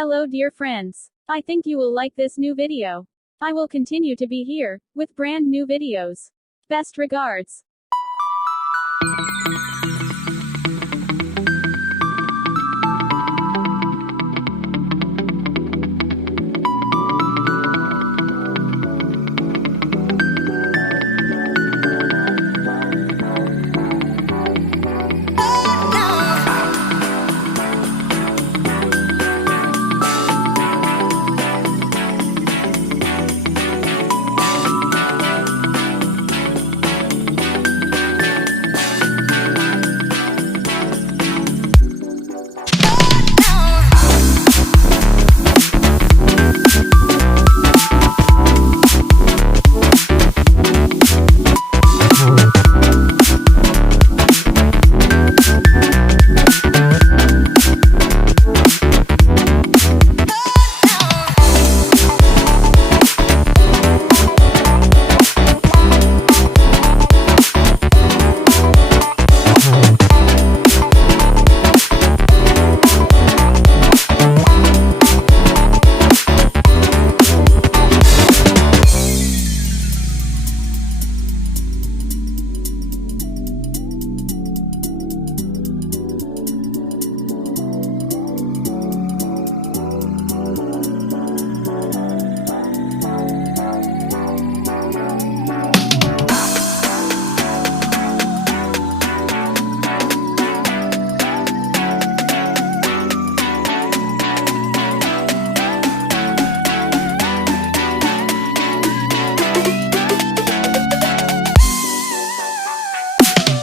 Hello dear friends. I think you will like this new video. I will continue to be here, with brand new videos. Best regards.